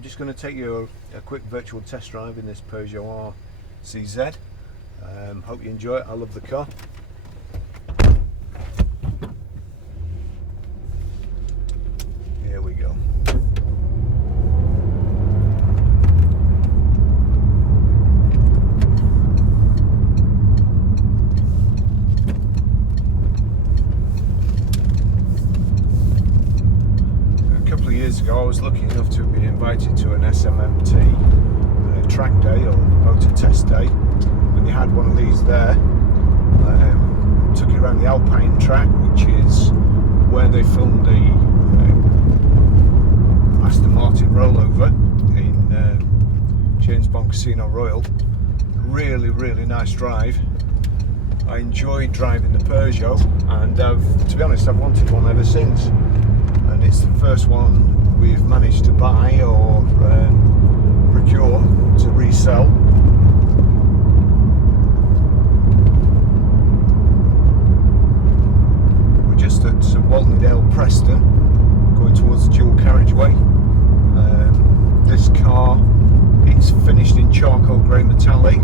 I'm just going to take you a quick virtual test drive in this Peugeot RCZ. Hope you enjoy it. I love the car. Here we go. Years ago I was lucky enough to be invited to an SMMT track day or motor test day, and they had one of these there. Took it around the Alpine track, which is where they filmed the Aston Martin rollover in James Bond Casino Royale. Really nice drive. I enjoyed driving the Peugeot, and to be honest, I've wanted one ever since. And it's the first one we've managed to buy or procure to resell. We're just at Waltondale, Preston, going towards the dual carriageway. This car, it's finished in charcoal grey metallic.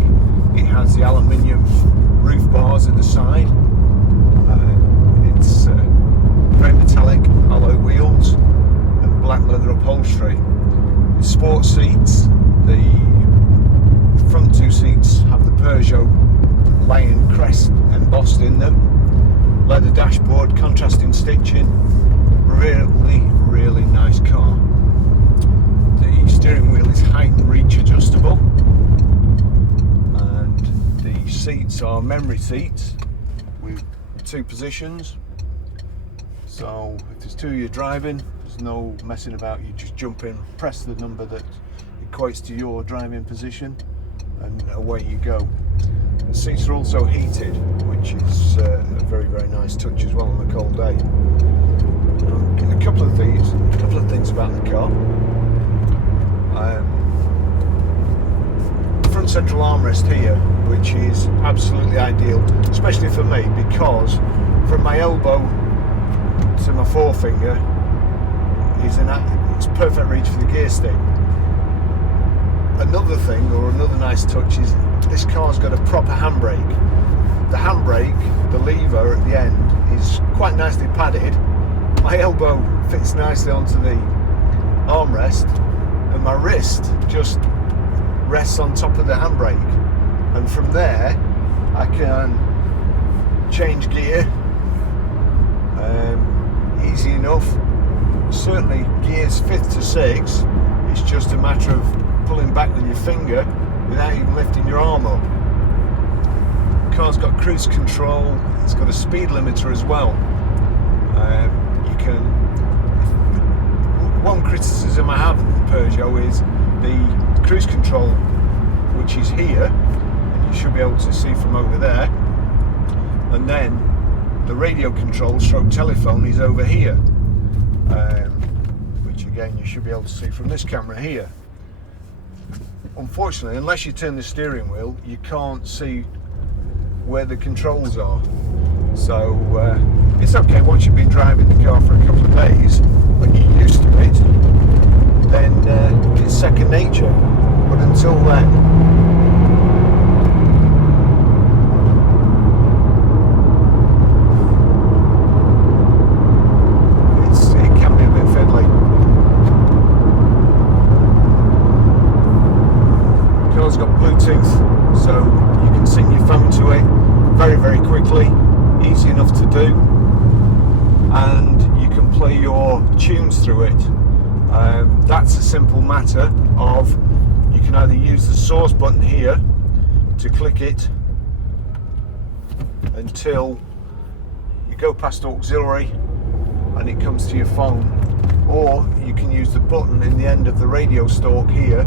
It has the aluminium roof bars at the side. It's grey metallic alloy wheels and black leather upholstery. The sport seats, the front two seats have the Peugeot lion crest embossed in them. Leather dashboard, contrasting stitching. Really nice car. The steering wheel is height and reach adjustable, and the seats are memory seats with 2 positions. So if there's 2 of you driving, there's no messing about. You just jump in, press the number that equates to your driving position, and away you go. The seats are also heated, which is a very nice touch as well on a cold day. A couple of things about the car. Front central armrest here, which is absolutely ideal, especially for me, because from my elbow to my forefinger it's perfect reach for the gear stick. Another thing, or another nice touch, is this car's got a proper handbrake. The handbrake, the lever at the end, is quite nicely padded. My elbow fits nicely onto the armrest, and my wrist just rests on top of the handbrake, and from there I can change gear easy enough. Certainly gears 5th to 6th, it's just a matter of pulling back with your finger without even lifting your arm up. The car's got cruise control, it's got a speed limiter as well. One criticism I have of the Peugeot is the cruise control, which is here, and you should be able to see from over there, and then the radio control stroke telephone is over here, which again you should be able to see from this camera here. Unfortunately, unless you turn the steering wheel, you can't see where the controls are. So it's okay once you've been driving the car for a couple of days, when you're used to it, then it's second nature. But until then, it's got Bluetooth, so you can sync your phone to it very quickly, easy enough to do, and you can play your tunes through it. That's a simple matter of, you can either use the source button here to click it until you go past auxiliary and it comes to your phone, or you can use the button in the end of the radio stalk here.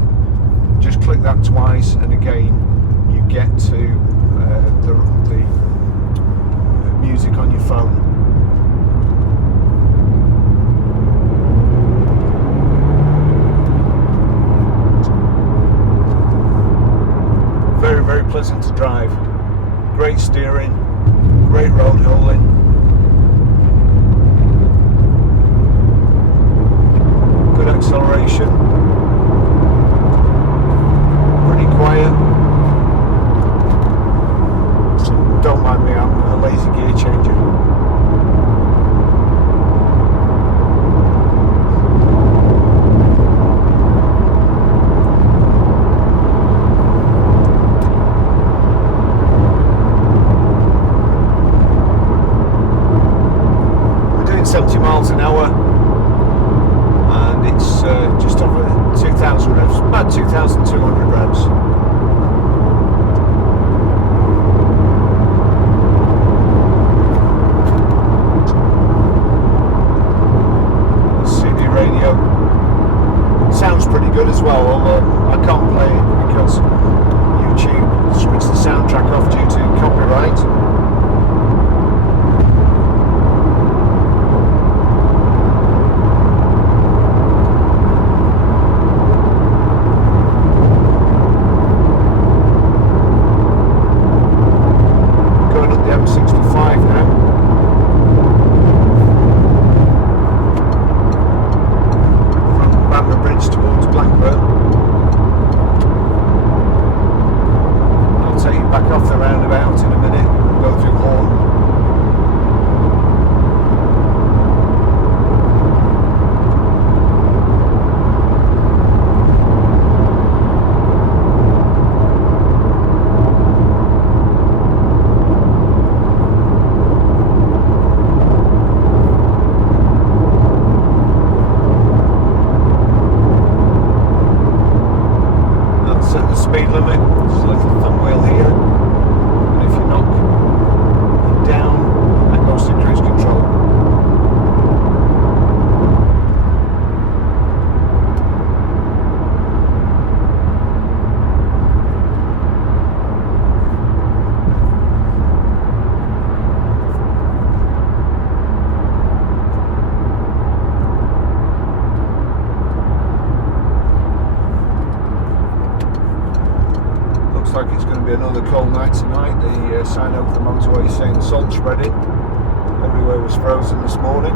Just click that twice, and again you get to the music on your phone. Very pleasant to drive. Great steering, great road holding. Good acceleration. gear changer. We're doing 70 miles an hour and it's just over 2,000 revs, about 2,200 revs. Sounds pretty good as well, although I can't play it because YouTube switched the soundtrack off due to copyright. Going up the M65 now. Towards Blackburn. I'll take you back off the roundabout in a minute. We'll go through Hoghton. Set the speed limit, select the thumb wheel here, and if you knock it down, that goes to cruise control. Looks like it's going to be another cold night tonight. The sign over the motorway saying salt spreading. Everywhere was frozen this morning.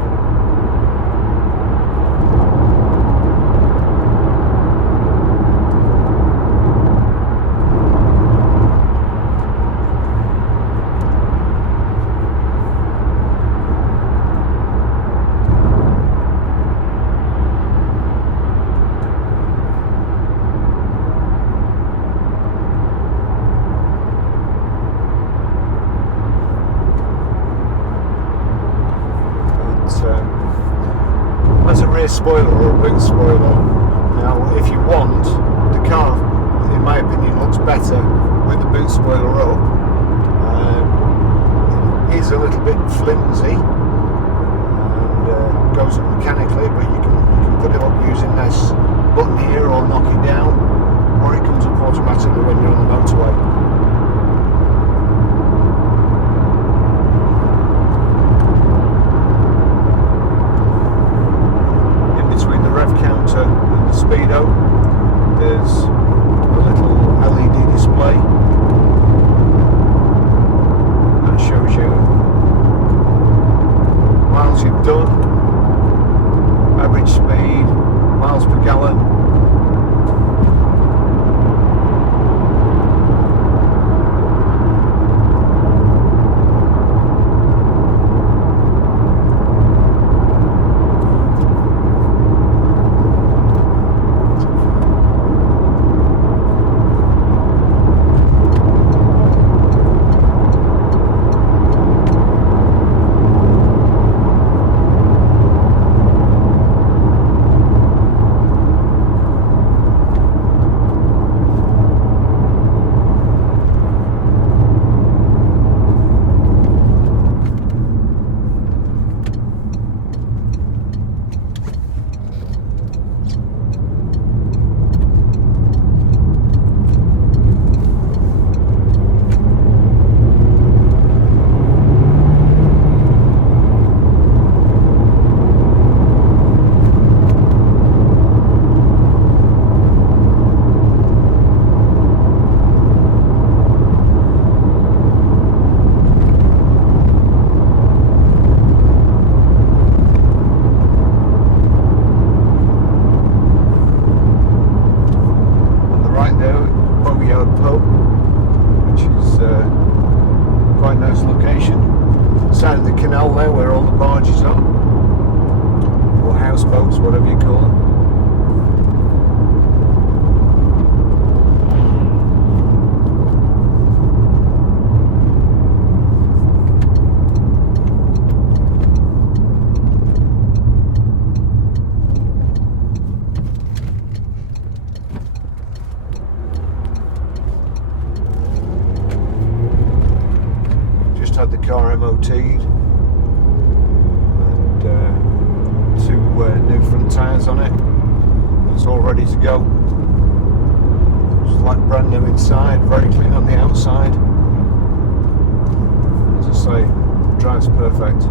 Has a rear spoiler or a boot spoiler. Now, if you want, the car, in my opinion, looks better with the boot spoiler up. It is a little bit flimsy and goes up mechanically, but you can put it up using this button here or knock it down, or it comes up automatically when you're on the motorway. Counter and the speedo, there's a little LED display that shows you miles you've done, average speed, miles per gallon. canal there where all the barges are, or houseboats, whatever you call them. Had the car MOT'd and two new front tyres on it. It's all ready to go. It's like brand new inside, very clean on the outside. As I say, drives perfect.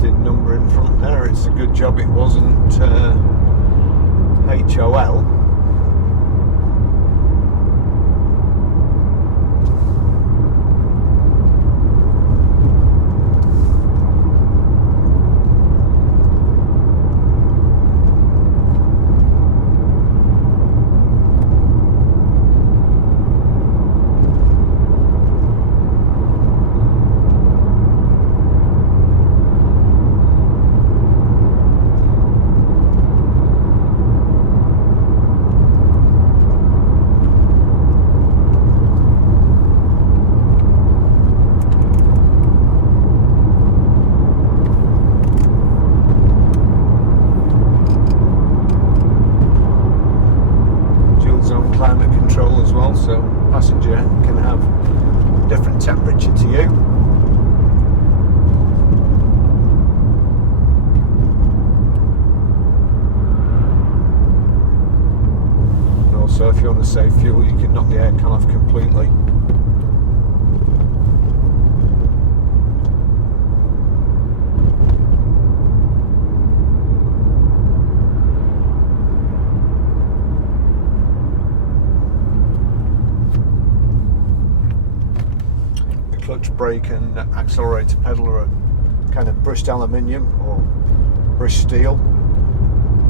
Number in front there. It's a good job it wasn't HOL. Climate control as well, so passenger can have different temperature to you. And also, if you want to save fuel, you can knock the aircon off completely. Clutch, brake and accelerator pedal are kind of brushed aluminium or brushed steel,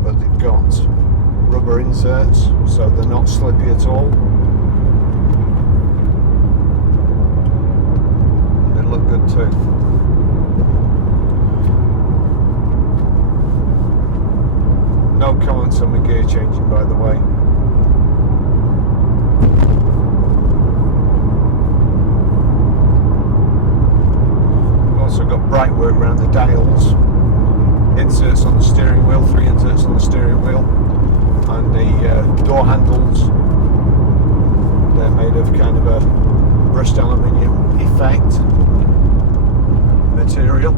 but they've got rubber inserts so they're not slippy at all. They look good too. No comments on the gear changing, by the way. Also got bright work around the dials, inserts on the steering wheel, 3 inserts on the steering wheel, and the door handles, they're made of kind of a brushed aluminium effect material.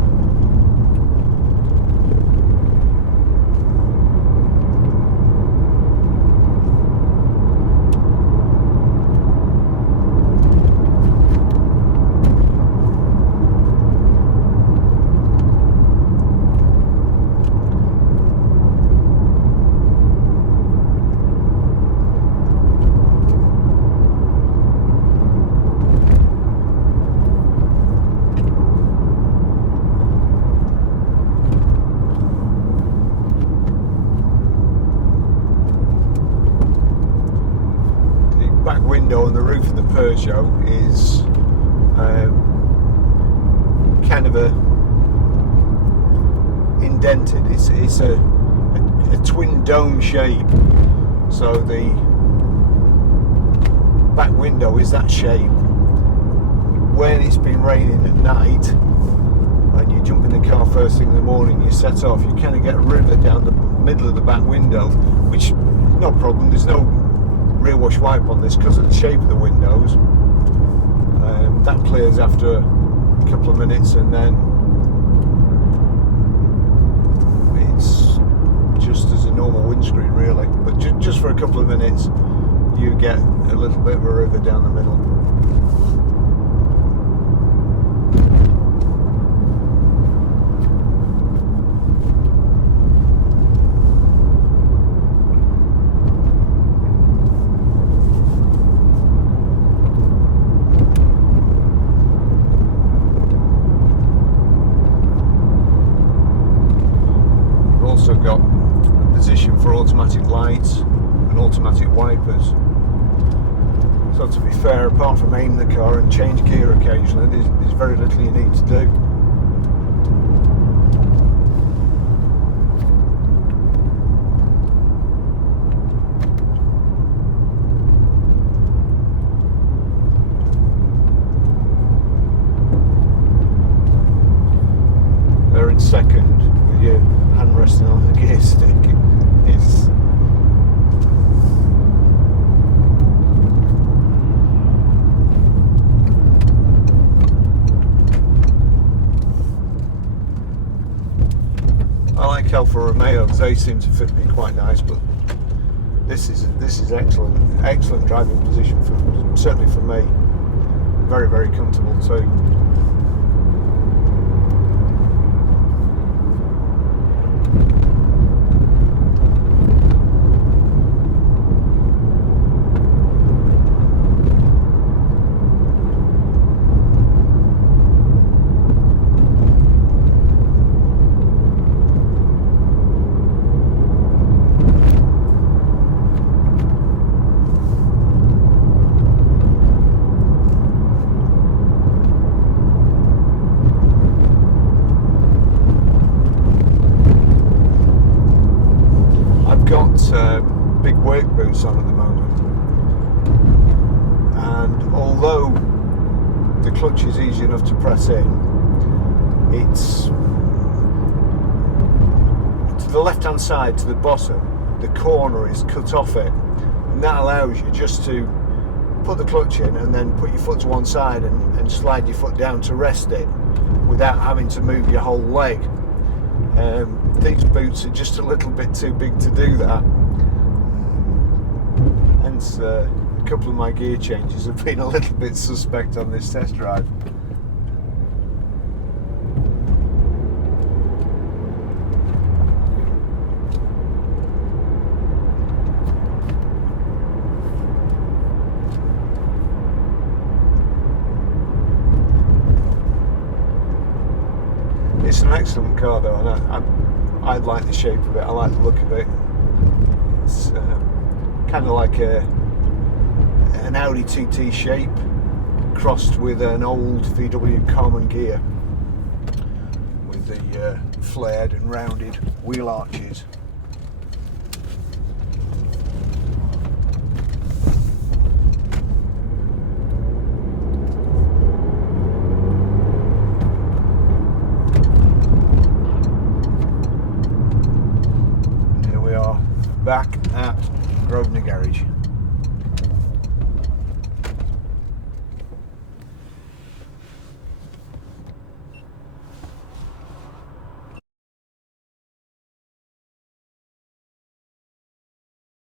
Back window on the roof of the Peugeot is kind of indented. It's a twin dome shape, so the back window is that shape when it's been raining at night and you jump in the car first thing in the morning, you set off, you kind of get a river down the middle of the back window, which no problem, there's no rear wash wipe on this because of the shape of the windows. That clears after a couple of minutes, and then it's just as a normal windscreen really, but just for a couple of minutes you get a little bit of a river down the middle. Also got a position for automatic lights and automatic wipers. So to be fair, apart from aim the car and change gear occasionally, there's very little you need to do. They're in second with your hand resting on the gear stick. It's I like Alfa Romeos, they seem to fit me quite nice, but this is excellent driving position certainly for me. Very, very comfortable too. Big work boots on at the moment, and although the clutch is easy enough to press in, it's to the left hand side, to the bottom, the corner is cut off it, and that allows you just to put the clutch in and then put your foot to one side and slide your foot down to rest it without having to move your whole leg. These boots are just a little bit too big to do that. Hence a couple of my gear changes have been a little bit suspect on this test drive. It's an excellent car though, and I like the shape of it, I like the look of it. It's kind of like an Audi TT shape crossed with an old VW common gear with the flared and rounded wheel arches. Back at Grosvenor Garage.